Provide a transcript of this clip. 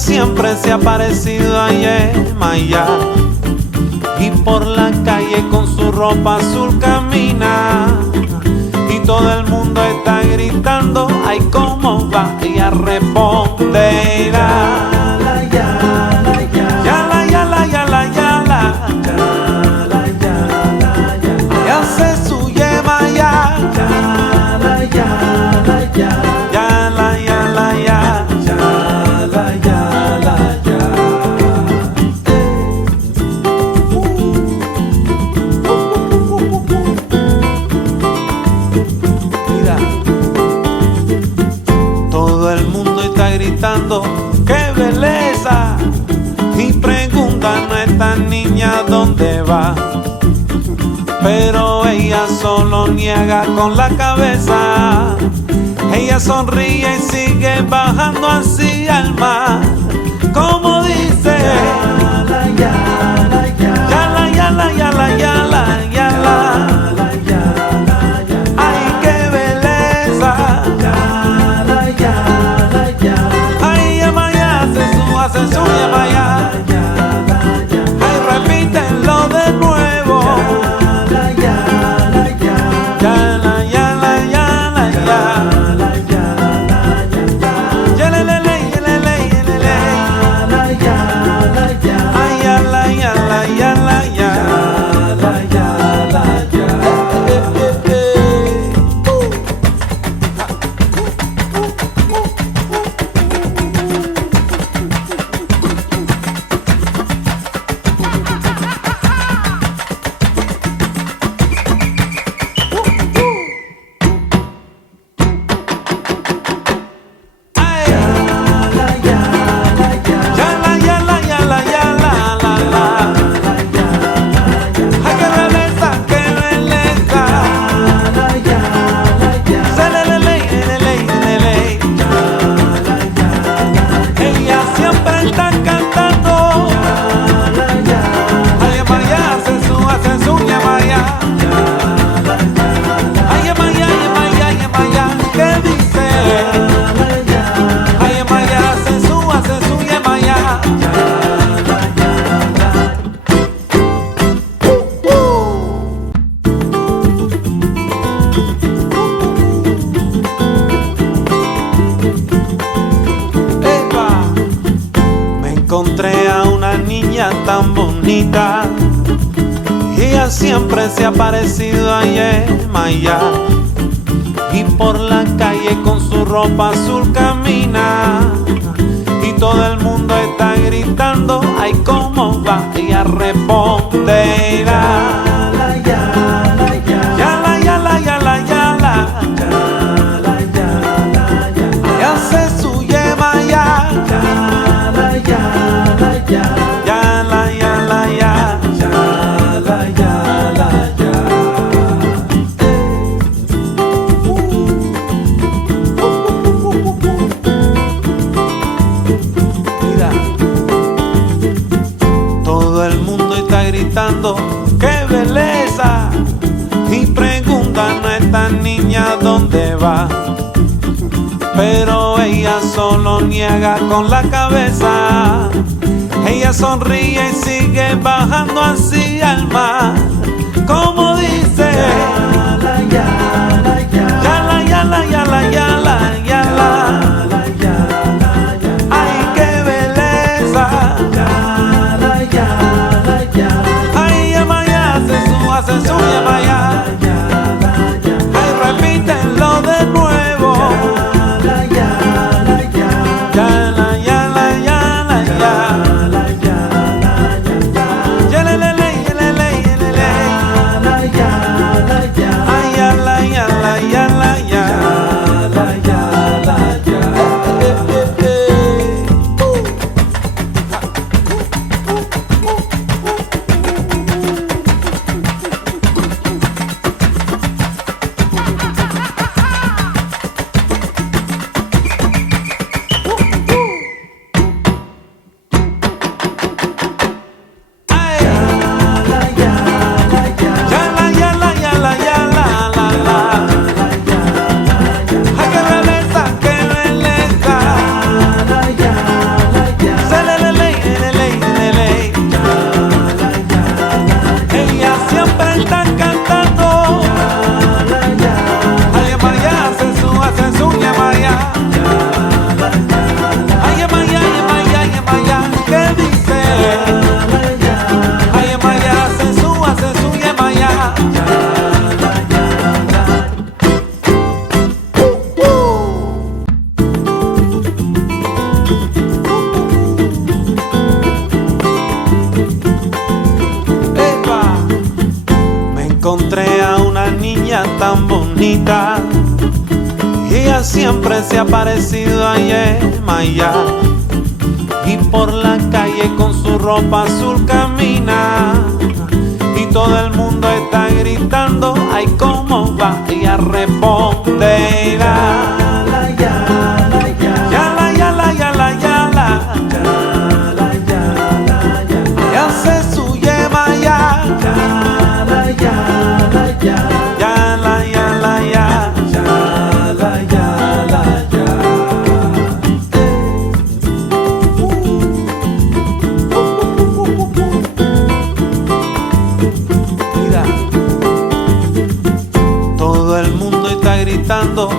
siempre se ha parecido a Yemayá, y por la calle con su ropa azul camina, y todo el mundo está gritando, ay, ¿cómo va? Ella responderá, yala, yala, yala, yala, y hace su Yemayá, yala, yala, yala, yala, gritando, ¡qué belleza! Y preguntan a esta niña dónde va, pero ella solo niega con la cabeza. Ella sonríe y sigue bajando hacia el mar, como dice, yala, yala, yala, yala, yala, yala, yala. ¡Ay, qué belleza! Hace su Yemayá, ay, repítenlo de nuevo, yala, yala, yala, yala, yelelele, yelele, yelele, ay, yala, yala, yala, encontré a una niña tan bonita, y ella siempre se ha parecido a Yemayá, y por la calle con su ropa azul camina, y todo el mundo está gritando, ay, ¿cómo va? Ella responderá, yala, yala, yala, yala, y hace su Yemayá, yala, yala, yala, Mira, todo el mundo está gritando, ¡qué belleza! Y preguntan a esta niña dónde va, pero ella solo niega con la cabeza. Ella sonríe y sigue bajando hacia el mar, como dice, yala, yala, yala, yala, yala, yala, yala. Ay, qué belleza, yala, yala, yala. Ay, Yemayá hace su Yemayá, ay, repítenlo de nuevo, yala, yala, yala, yala, yelelele, yelele, yelele, encontré a una niña tan bonita. Ella siempre se ha parecido a Yemayá, y por la calle con su ropa azul camina, y todo el mundo está gritando, ay, cómo va. Ella responde, yala, yala, yala, yala, yala, yala, yala, yala, yala. Y hace su Yemayá, yala, yala, yala, yala, yala, yala, yala, yala, yala. Mira, todo el mundo está gritando,